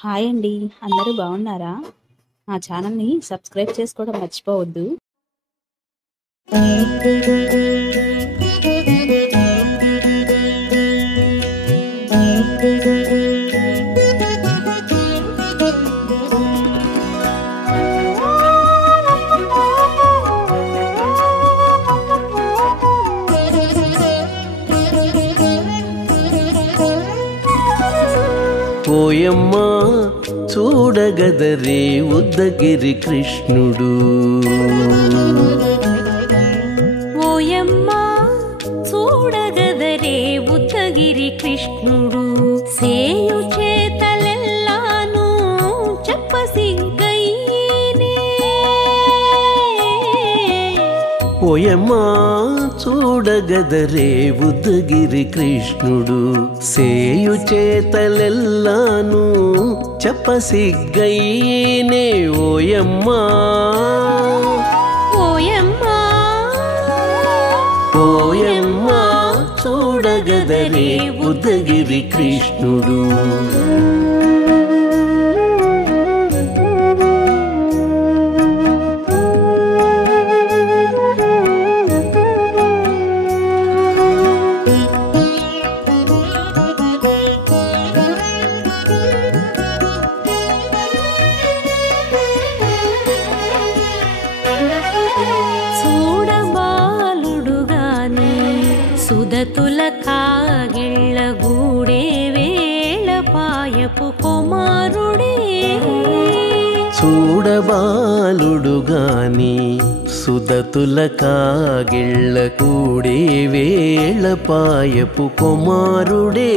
Hi అండి. అందరూ బాగున్నారా? మా ఛానల్‌ని సబ్స్క్రైబ్ చేసుకోవడం మర్చిపోవద్దు. ఓయమ్మా చూడగదరే ఉద్దగిరి కృష్ణుడు. ఓయమ్మా చూడగదరే ఉద్దగిరి కృష్ణుడు. సేయు చేతలెల్లాను చెప్పసిగ్గయ్యేనే. ఓయమ్మా చూడగదరే ఉద్దగిరి కృష్ణుడు. సేయు చేతలెల్లాను చెప్పసిగ్గయ్యేనే. ఓయమ్మా ఓయమ్మా ఓయమ్మా చూడగదరే ఉద్దగిరి కృష్ణుడు. సుదతుల కాగిళ్ళ గూడే వేళ పాయపు కుమారుడే. చూడబాలుడు గాని సుదతుల కాగిళ్ళ కూడే వేళ పాయపు కుమారుడే.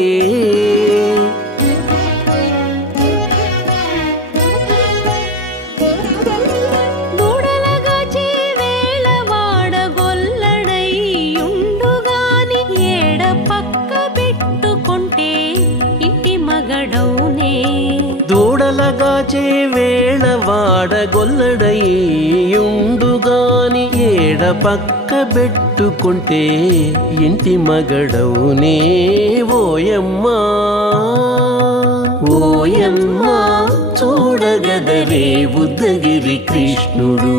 దూడలగాచే వేళ వాడగొల్లడయ్యుండుగాని ఏడ పక్క పెట్టుకుంటే ఇంటి మగడవునే. ఓయమ్మా ఓయమ్మా చూడగదరే ఉద్దగిరి కృష్ణుడు.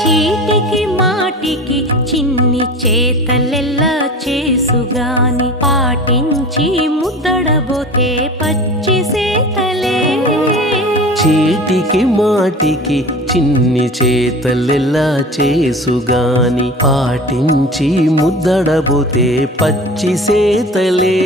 చీటికి మాటికి చిన్ని చేతలెల్లా చేసుగాని పాటించి ముద్దడబోతే పచ్చి సేతలే. చీటికి మాటికి చిన్ని చేతలెల్లా చేసుగాని పాటించి ముద్దడబోతే పచ్చి సేతలే.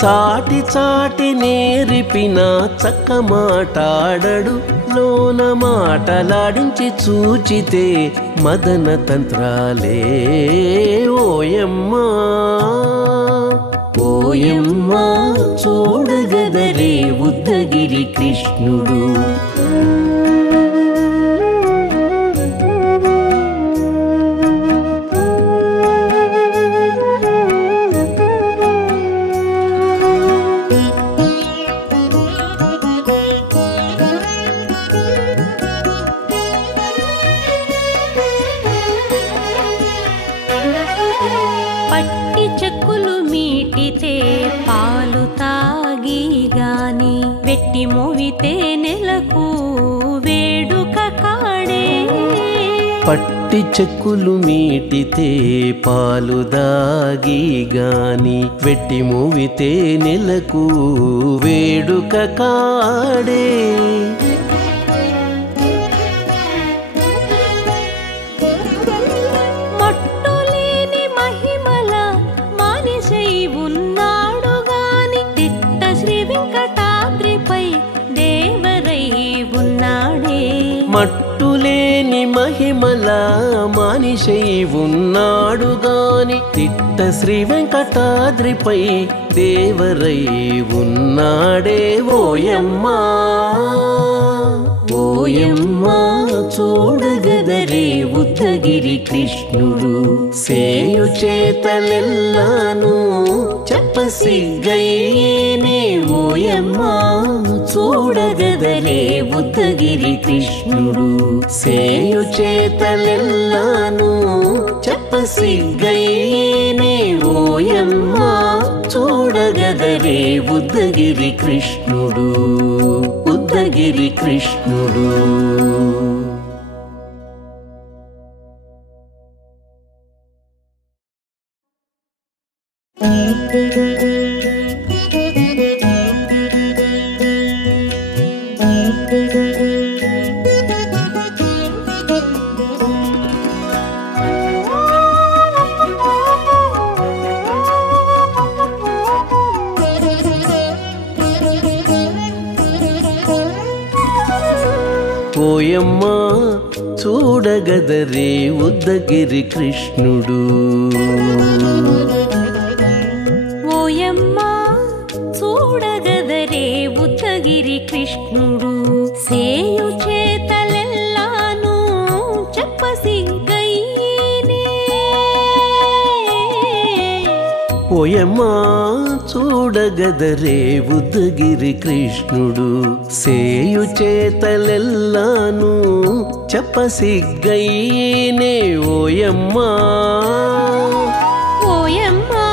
చాటి చాటి నేరిపిన చక్క మాటాడడు లోన మాటలాడించి చూచితే మదన తంత్రాలే. ఓయమ్మా ఓయమ్మా చూడగదరే ఉద్దగిరి కృష్ణుడు. పట్టి చెక్కులు మీటితే పాలు తాగి గాని వెట్టి మోవితే నెలకు వేడుక కాడే. పట్టి చెక్కులు మీటితే పాలు దాగి గాని వెట్టి మూవితే నెలకు వేడుక కాడే. మట్టులేని మహిమ మహిమల మనిషై ఉన్నాడు గాని తిట్ట శ్రీ వెంకటాద్రిపై దేవరై ఉన్నాడే ఓయమ్మా ఓయమ్మా చూడగదరే ఉద్దగిరి కృష్ణుడు సేయు చేతలెల్లాను చెప్పసిగ్గయ్యేనే ఓయమ్మా చూడగదరే ఉద్దగిరి కృష్ణుడు సేయు చేతలెల్లాను చెప్పసిగ్గయ్యేనే ఓయమ్మా చూడగదరే ఉద్దగిరి కృష్ణుడు ఉద్దగిరి కృష్ణుడు. ఓయమ్మా చూడగదరే ఉద్దగిరి కృష్ణుడు ఓయమ్మా చూడగదరే ఉద్దగిరి కృష్ణుడు సేయు చేతలెల్లాను చెప్పసిగ్గయ్యేనే ఓయమ్మా చూడగదరే ఉద్దగిరి కృష్ణుడు సేయు చేతలెల్లాను చెప్పసిగ్గయ్యేనే ఓయమ్మా ఓయమ్మా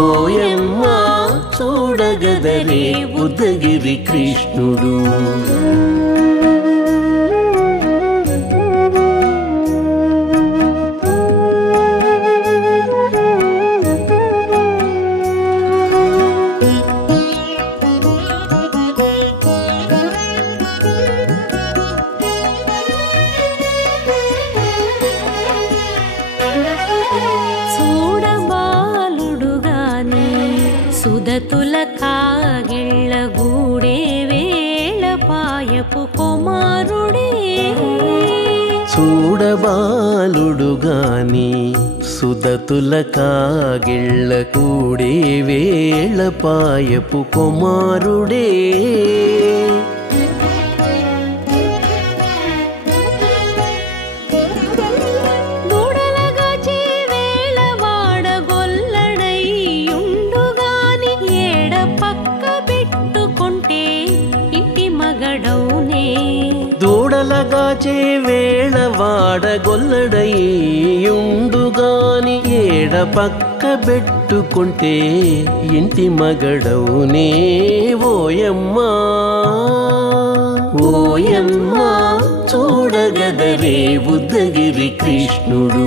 ఓయమ్మా చూడగదరే ఉద్దగిరి కృష్ణుడు. సుదతుల కాగిళ్ళ గూడే వేళ పాయపు కుమారుడే చూడబాలుడు గాని సుదతుల కాగిళ్ళ కూడే వేళ పాయపు కుమారుడే దూడలగాచే వేళ వాడగొల్లడయ్యుండుగాని ఏడ పక్క పెట్టుకుంటే ఇంటి మగడవునే ఓయమ్మా ఓయమ్మా చూడగదరే ఉద్దగిరి కృష్ణుడు